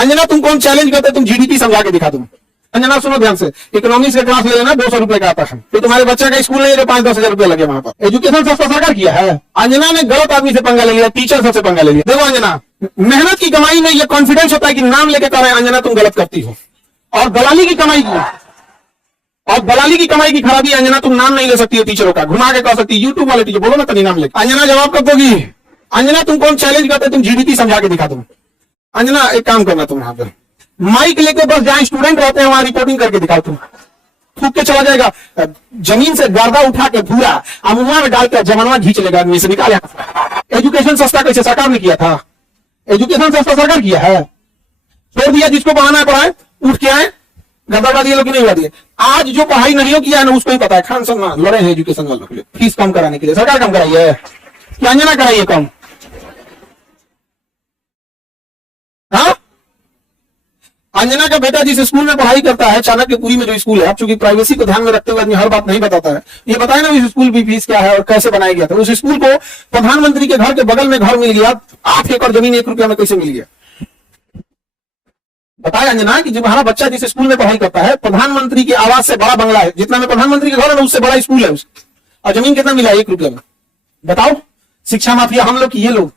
अंजना तुम कौन चैलेंज करते, तुम जीडीपी समझा के दिखा। तुम अंजना सुनो ध्यान से, इकोनॉमिक्स का क्लास ले लेना, 200 रुपए का आता है। तो तुम्हारे बच्चे का स्कूल नहीं है जो 5-10 हजार रुपए लगे वहां पर। एजुकेशन सस्ता सरकार किया है। अंजना ने गलत आदमी से पंगा ले लिया, टीचर सबसे पंगा ले लिया। देखो अंजना, मेहनत की कमाई में ये कॉन्फिडेंस होता है कि नाम लेके कह रहे हैं अंजना तुम गलत करती हो। और दलाली की कमाई की, और दलाली की कमाई की खराबी, अंजना तुम नाम नहीं ले सकती हो टीचरों का, घुमा के कह सकती है यूट्यूब वाले टीचर बोलो ना तनी नाम ले। अंजना जवाब कब दोगी? अंजना तुम कौन चैलेंज करते, तुम जीडीपी समझा के दिखा। तुम अंजना एक काम करना, तुम वहां पर माइक लेके बस जहां स्टूडेंट रहते हैं वहां रिपोर्टिंग करके दिखाओ। तुम थूक के चला जाएगा, जमीन से गर्दा उठा के पूरा अमुआ में डालकर जमानवा खींच लेगा आदमी से, निकाले। एजुकेशन सस्ता कैसे सरकार ने किया था? एजुकेशन सस्ता सरकार किया है। छोड़ दिया, जिसको पढ़ाना है पढ़ाए, उठ के आए, गर्दा उड़ा दिए लोग नहीं उड़ा दिए। आज जो पढ़ाई नहीं किया है ना उसको ही पता है। खान सलमान लड़े हैं एजुकेशन वालों के लिए, फीस कम कराने के लिए। सरकार कम कराई है क्या? अंजना कराई है कम? हाँ, अंजना का बेटा जिस स्कूल में पढ़ाई करता है, चाणक्यपुरी में जो स्कूल है, आप चूंकि प्राइवेसी को ध्यान में रखते हुए आदमी हर बात नहीं बताता है, ये बताए ना इस स्कूल की फीस क्या है और कैसे बनाया गया था। उस स्कूल को प्रधानमंत्री के घर के बगल में घर मिल गया, 8 एकड़ जमीन 1 रुपया में कैसे मिल गया? बताए अंजना कि जब हमारा बच्चा जिस स्कूल में पढ़ाई करता है, प्रधानमंत्री के आवास से बड़ा बंगला है, जितना में प्रधानमंत्री के घर है ना उससे बड़ा स्कूल है, और जमीन कितना मिला? 1 रुपया में। बताओ, शिक्षा माफिया हम लोग की ये लोग।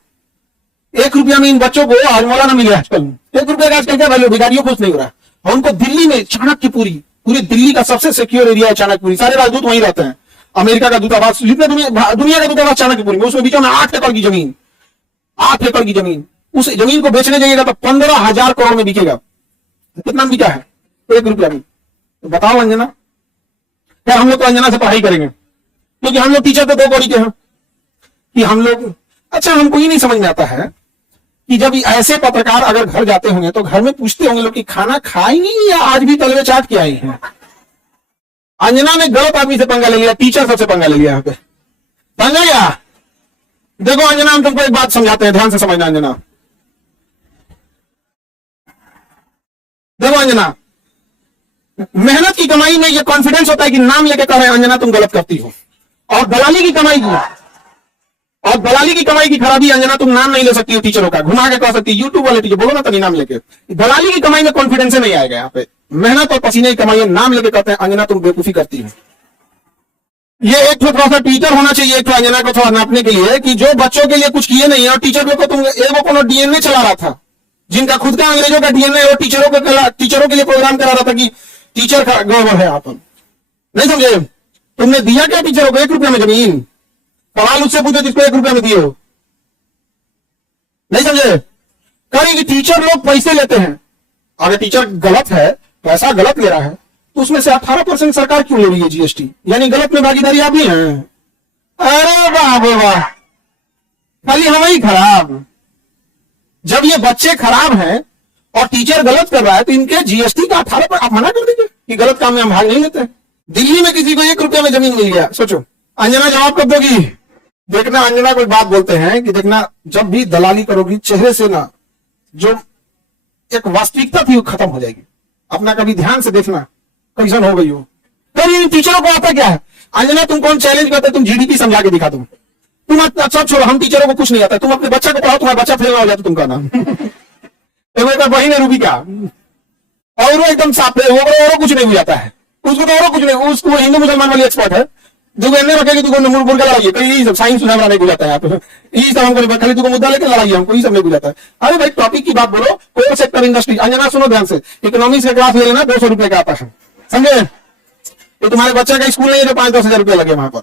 1 रुपया में इन बच्चों को आज मौलाना मिले आजकल। 1 रुपया का आजकल क्या वैल्यू? भिखारियों कुछ नहीं हो रहा है। और उनको दिल्ली में चाणक्यपुरी, पूरी दिल्ली का सबसे सिक्योर एरिया है चाणक्यपुरी, सारे राजदूत वहीं रहते हैं। अमेरिका का दूतावास, जितने दुनिया का दूतावास चाणक्यपुरी में, उसमें बीचों में 8 एकड़ की जमीन, 8 एकड़ की जमीन। उस जमीन को बेचने जाइएगा तो 15,000 करोड़ में बिकेगा। कितना बिका है? 1 रुपया में। तो बताओ अंजना, क्या हम लोग तो अंजना से पढ़ाई करेंगे? क्योंकि हम लोग टीचर तो 2 कौड़ी के हैं कि हम लोग। अच्छा, हमको ये नहीं समझ में आता है कि जब ऐसे पत्रकार अगर घर जाते होंगे तो घर में पूछते होंगे लोग कि खाना खाई नहीं या आज भी तलवे चाट के आई हैं। अंजना ने गलत आदमी से पंगा ले लिया, टीचर सबसे पंगा ले लिया। यहाँ पे समझ गया? देखो अंजना, हम तुमको एक बात समझाते हैं, ध्यान से समझना अंजना। देखो अंजना, मेहनत की कमाई में ये कॉन्फिडेंस होता है कि नाम लेके कह रहे हैं अंजना तुम गलत करती हो। और दलाली की कमाई की, और दलाली की कमाई की खराबी, अंजना तुम नाम नहीं ले सकती हो टीचरों का, घुमा के कह सकती है यूट्यूब वाले टीचर बोलो ना तनी नाम लेके। दलाली की कमाई में कॉन्फिडेंस नहीं आएगा। यहाँ पे मेहनत और पसीने की कमाई, नाम लेके कहते हैं अंजना तुम बेवकूफी करती हो। ये एक थोड़ा सा टीचर होना चाहिए एक अंजना को थोड़ा नापने के लिए कि जो बच्चों के लिए कुछ किए नहीं है। और टीचर लोग को तुम एगो डीएनए चला रहा था, जिनका खुद का अंग्रेजों का डीएनए, और टीचरों के लिए प्रोग्राम करा रहा था कि टीचर का गड़बड़ है। आप नहीं समझे? तुमने दिया क्या टीचरों को? 1 रुपया में जमीन। सवाल उससे पूछो जिसको 1 रुपया में दिए हो। नहीं समझे? करें कि टीचर लोग पैसे लेते हैं, अगर टीचर गलत है, पैसा गलत ले रहा है, तो उसमें से 18% सरकार क्यों ले रही है जीएसटी? यानी गलत में भागीदारी आप ही हैं। अरे वाह वाह, खाली हम ही खराब। जब ये बच्चे खराब हैं और टीचर गलत कर रहा है तो इनके जीएसटी का 18% आप मना कर दीजिए कि गलत काम में हम भाग नहीं लेते। दिल्ली में किसी को 1 रुपया में जमीन मिल गया, सोचो। अंजना जवाब कब दोगी? देखना अंजना कोई बात बोलते हैं कि देखना, जब भी दलाली करोगी चेहरे से ना जो एक वास्तविकता थी वो खत्म हो जाएगी। अपना कभी ध्यान से देखना कैसन हो गई हो। तो इन टीचरों को आता क्या है? अंजना तुम कौन चैलेंज करते, तुम जीडीपी समझा के दिखा। तुम सब छोड़ो, हम टीचरों को कुछ नहीं आता। तुम अपने बच्चा को पढ़ाओ, तुम्हारा बच्चा फेल ना हो जाए तो तुमका नाम वही है रूबी का, और वो एकदम साफ है, वो कुछ नहीं हो जाता है उसको, तो और कुछ नहीं। उसको हिंदू मुसलमान वाली एक्सपर्ट है, जो एने रखेगी तुमको मुर्गा लड़ाइए, यही सब साइंस सुधार नहीं बुझाता है। आप यही सब हमको खाली तुमको मुद्दा लेकर लड़ाइए, हमको यही सब नहीं बुझाता है। अरे भाई टॉपिक की बात बोलो, कोर सेक्टर इंडस्ट्री। अंजना सुनो ध्यान से, इकोनॉमिक्स का क्लास ले लेना, 200 रुपए का आता है, समझे? तो तुम्हारे बच्चे का स्कूल नहीं है जो 5-10 हजार रुपया लगे वहां पर।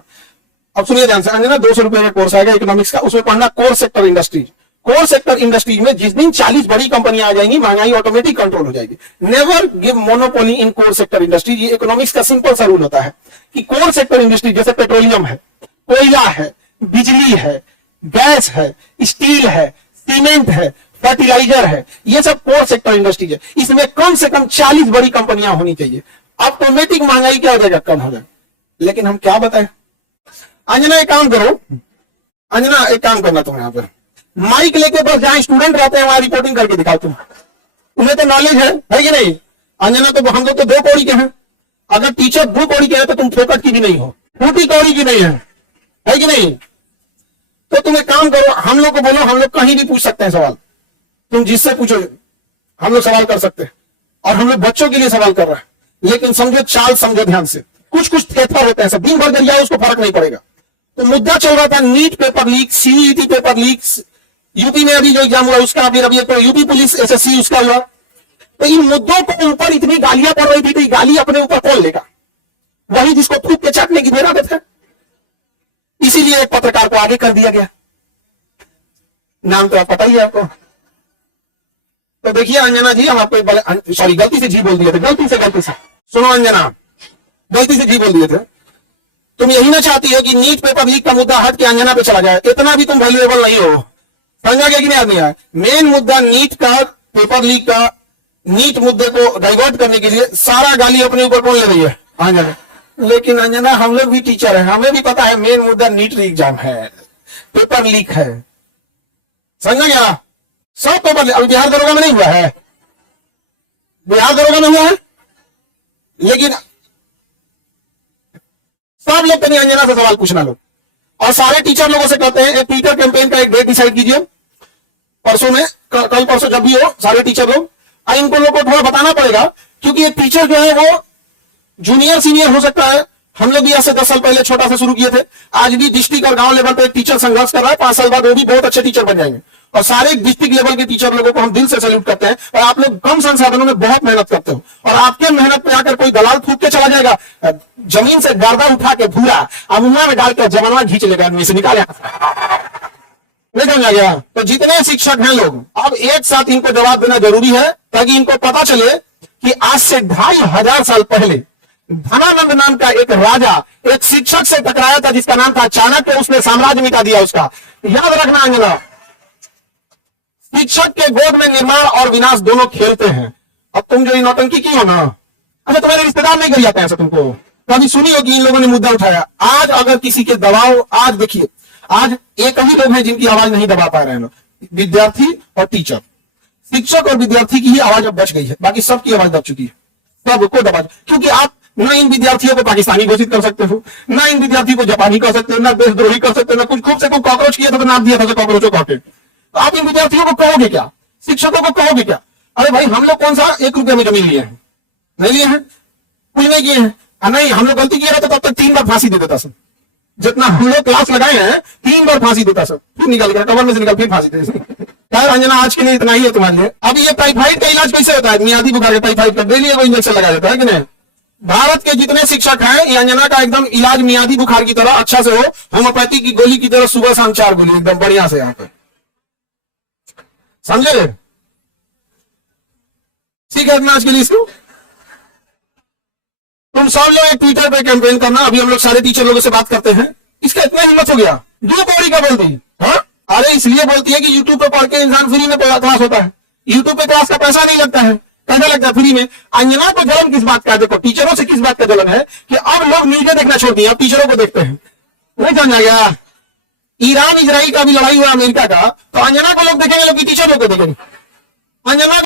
अब सुनिए ध्यान से अंजना, 200 रुपए का कोर्स आएगा इकोनॉमिक्स का, उसमें पढ़ना core sector industry. Core sector industry में जिस दिन 40 बड़ी कंपनियां आ जाएंगी, महंगाई ऑटोमेटिक कंट्रोल हो जाएगी। नेवर गिव मोनोपोली इन कोर सेक्टर इंडस्ट्री। ये इकोनॉमिक्स का सिंपल सा रूल होता है कि कोर सेक्टर इंडस्ट्री जैसे पेट्रोलियम है, कोयला है, बिजली है, गैस है, स्टील है, सीमेंट है, फर्टिलाइजर है, ये सब कोर सेक्टर इंडस्ट्री है। इसमें कम से कम 40 बड़ी कंपनियां होनी चाहिए, ऑटोमेटिक महंगाई क्या हो जाएगा? कम हो जाएगा। लेकिन हम क्या बताएं? अंजना एक काम करो, अंजना एक काम करना, तुम यहाँ पर माइक लेके बस जहां स्टूडेंट रहते हैं वहां रिपोर्टिंग करके दिखाओ। तुम्हें तो नॉलेज है कि नहीं? अंजना तो हम लोग तो 2 कौड़ी के हैं, अगर टीचर 2 कौड़ी के हैं तो तुम फोकट की भी नहीं हो, 2 कौड़ी की नहीं है कि नहीं? तो तुम एक काम करो, हम लोग को बोलो, हम लोग कहीं भी पूछ सकते हैं सवाल, तुम जिससे पूछो। हम लोग सवाल कर सकते हैं और हम लोग बच्चों के लिए सवाल कर रहे हैं, लेकिन समझो चाल, समझो ध्यान से, कुछ कुछ थेथर होते हैं, सब दिन भर गरिया उसको फर्क नहीं पड़ेगा। तो मुद्दा चल रहा था NEET paper leak, CET paper leak, UP में अभी जो एग्जाम हुआ उसका, फिर अभी तो यूपी पुलिस एसएससी उसका हुआ। तो इन मुद्दों को ऊपर इतनी गालियां पड़ रही थी, तो ये गाली अपने ऊपर कौन लेगा? वही जिसको थूक के चाटने की बेरा थे। इसीलिए एक पत्रकार को आगे कर दिया गया। नाम तो आप पता ही है आपको। तो देखिए अंजना जी, हम आपको सॉरी गलती से जी बोल दिए थे, गलती से सुनो अंजना, गलती से जी बोल दिए थे। तुम यही ना चाहती हो कि नीट पेपर लीक का मुद्दा हट के अंजना पे चला जाए? इतना भी तुम वैल्यूएबल नहीं हो, समझा गया कि नहीं आदमी? है मेन मुद्दा नीट का, पेपर लीक का, नीट मुद्दे को डाइवर्ट करने के लिए सारा गाली अपने ऊपर कौन ले रही है? अंजना। लेकिन अंजना हम लोग भी टीचर हैं, हमें भी पता है मेन मुद्दा नीट एग्जाम है, पेपर लीक है, समझा गया? सब पेपर अभी बिहार दरोगा में नहीं हुआ है, बिहार दरोगा में हुआ है, लेकिन सब लोग कहीं अंजना से सवाल पूछना लो। और सारे टीचर लोगों से कहते हैं एक ट्विटर कैंपेन का एक डेट डिसाइड कीजिए, परसों में, कल परसों जब भी हो, सारे टीचर लोग, इनको लोग को थोड़ा बताना पड़ेगा, क्योंकि ये टीचर जो है वो जूनियर सीनियर हो सकता है। हम लोग भी आज से 10 साल पहले छोटा सा शुरू किए थे, आज भी डिस्ट्रिक्ट और गांव लेवल पे एक टीचर संघर्ष कर रहा है, 5 साल बाद वो भी बहुत अच्छे टीचर बन जाएंगे। और सारे डिस्ट्रिक्ट लेवल के टीचर लोगों को हम दिल से सैल्यूट करते हैं। और आप लोग कम संसाधनों में बहुत मेहनत करते हो, और आपके मेहनत पे आकर कोई दलाल थूक के चला जाएगा, जमीन से गर्दा उठा के भूरा अमुआ में डाल के जमाना खींच लेगा, आदमी से निकाले नहीं समझा गया? तो जितने शिक्षक हैं लोग, अब एक साथ इनको जवाब देना जरूरी है, ताकि इनको पता चले कि आज से 2500 साल पहले धनानंद नाम का एक राजा एक शिक्षक से टकराया था जिसका नाम था चाणक्य, उसने साम्राज्य मिटा दिया उसका। याद रखना अंजना, शिक्षक के गोद में निर्माण और विनाश दोनों खेलते हैं। अब तुम जो नौटंकी की हो ना, अच्छा तुम्हारे रिश्तेदार नहीं कर जाते हैं ऐसा? तुमको कभी सुनी हो कि इन लोगों ने मुद्दा उठाया? आज अगर किसी के दबाव, आज देखिए, आज एक ही लोग हैं जिनकी आवाज नहीं दबा पा रहे हैं, विद्यार्थी और टीचर। शिक्षक और विद्यार्थी की ही आवाज अब बच गई है, बाकी सबकी आवाज दब चुकी है, सबको दबा। क्योंकि आप ना इन विद्यार्थियों को पाकिस्तानी घोषित कर सकते हो, ना इन विद्यार्थी को जापानी कर सकते हो, ना देशद्रोही कर सकते हो, ना कुछ खूब से खूब कॉकरोच किया था तो नाम दिया था कॉकरोचों कहते। तो आप इन विद्यार्थियों को कहोगे क्या? शिक्षकों को कहोगे क्या? अरे भाई हम लोग कौन सा 1 रुपये में जमीन लिए हैं? नहीं लिए हैं, कुछ नहीं किए हैं। नहीं, हम लोग गलती किया था तो तब तक 3 बार फांसी दे देता सर। जितना हम लोग क्लास लगाए हैं 3 बार फांसी देता सर, फिर निकल गया कवर में से निकल, फिर फांसी दे। यार अंजना आज के लिए इतना ही है तुम्हारे लिए। अब ये टाइफाइड का इलाज कैसे होता है? मियादी बुखार का टाइफाइड का डेली वो इंजेक्शन लगा देता है कि नहीं? भारत के जितने शिक्षक हैं, ये अंजना का एकदम इलाज मियादी बुखार की तरह अच्छा से हो, होम्योपैथी की गोली की तरह सुबह शाम 4 गोली एकदम बढ़िया से यहाँ पे, समझे? ठीक है आज के लिए इसको तुम सब लोग एक ट्विटर पे कैंपेन करना। अभी हम लोग सारे टीचर लोगों से बात करते हैं। इसका इतना हिम्मत हो गया, 2 कौड़ी का बोलती है। हाँ? अरे इसलिए बोलती है कि यूट्यूब पे पढ़ के इंसान फ्री में क्लास होता है, यूट्यूब पे क्लास का पैसा नहीं लगता है, कैसा लगता है? फ्री में। अंजना को जलन किस बात का है? देखो टीचरों से किस बात का जलन है कि अब लोग न्यूज़ देखना छोड़ दिए, अब टीचरों को देखते हैं। नहीं समझा गया? ईरान इजराइल का भी लड़ाई हुआ अमेरिका का, तो अंजना को लोग देखेंगे, लोग टीचर लोग को देखेंगे। अंजना